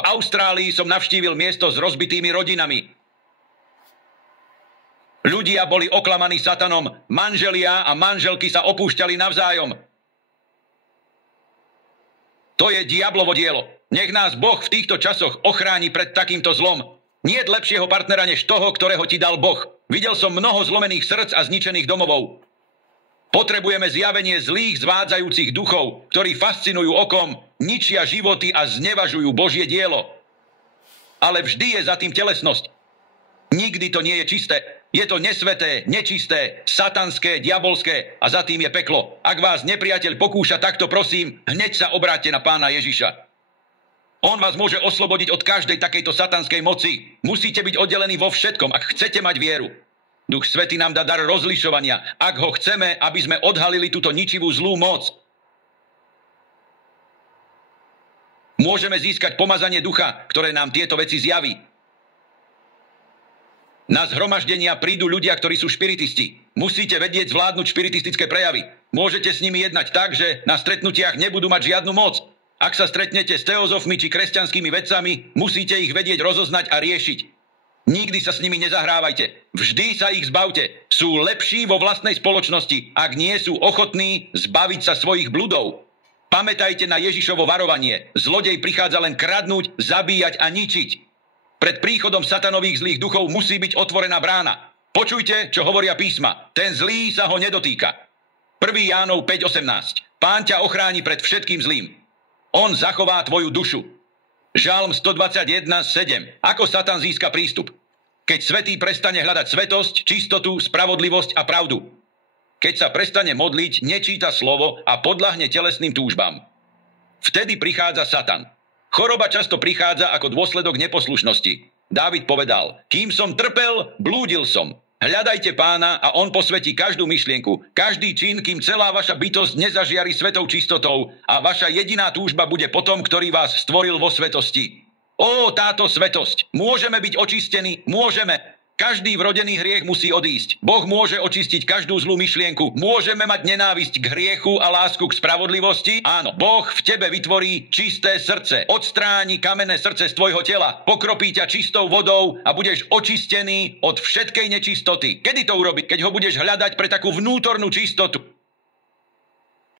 V Austrálii som navštívil miesto s rozbitými rodinami. Ľudia boli oklamaní satanom, manželia a manželky sa opúšťali navzájom. To je diablovo dielo. Nech nás Boh v týchto časoch ochráni pred takýmto zlom. Niet lepšieho partnera než toho, ktorého ti dal Boh. Videl som mnoho zlomených srdc a zničených domovov. Potrebujeme zjavenie zlých zvádzajúcich duchov, ktorí fascinujú okom, ničia životy a znevažujú Božie dielo. Ale vždy je za tým telesnosť. Nikdy to nie je čisté. Je to nesveté, nečisté, satanské, diabolské a za tým je peklo. Ak vás nepriateľ pokúša takto, prosím, hneď sa obráťte na Pána Ježiša. On vás môže oslobodiť od každej takejto satanskej moci. Musíte byť oddelení vo všetkom, ak chcete mať vieru. Duch Svätý nám dá dar rozlišovania, ak ho chceme, aby sme odhalili túto ničivú zlú moc. Môžeme získať pomazanie ducha, ktoré nám tieto veci zjaví. Na zhromaždenia prídu ľudia, ktorí sú špiritisti. Musíte vedieť zvládnuť špiritistické prejavy. Môžete s nimi jednať tak, že na stretnutiach nebudú mať žiadnu moc. Ak sa stretnete s teozofmi či kresťanskými vedcami, musíte ich vedieť rozoznať a riešiť. Nikdy sa s nimi nezahrávajte. Vždy sa ich zbavte. Sú lepší vo vlastnej spoločnosti, ak nie sú ochotní zbaviť sa svojich bludov. Pamätajte na Ježišovo varovanie. Zlodej prichádza len kradnúť, zabíjať a ničiť. Pred príchodom satanových zlých duchov musí byť otvorená brána. Počujte, čo hovoria písma. Ten zlý sa ho nedotýka. 1. Jánov 5.18. Pán ťa ochráni pred všetkým zlým. On zachová tvoju dušu. Žalm 121.7. Ako Satan získa prístup? Keď svätý prestane hľadať svetosť, čistotu, spravodlivosť a pravdu. Keď sa prestane modliť, nečíta slovo a podľahne telesným túžbám. Vtedy prichádza Satan. Choroba často prichádza ako dôsledok neposlušnosti. Dávid povedal, kým som trpel, blúdil som. Hľadajte Pána a on posvetí každú myšlienku, každý čin, kým celá vaša bytosť nezažiari svetou čistotou a vaša jediná túžba bude po tom, ktorý vás stvoril vo svetosti. Ó, táto svetosť! Môžeme byť očistení? Môžeme! Každý vrodený hriech musí odísť. Boh môže očistiť každú zlú myšlienku. Môžeme mať nenávisť k hriechu a lásku k spravodlivosti? Áno, Boh v tebe vytvorí čisté srdce. Odstráni kamenné srdce z tvojho tela. Pokropí ťa čistou vodou a budeš očistený od všetkej nečistoty. Kedy to urobiť? Keď ho budeš hľadať pre takú vnútornú čistotu.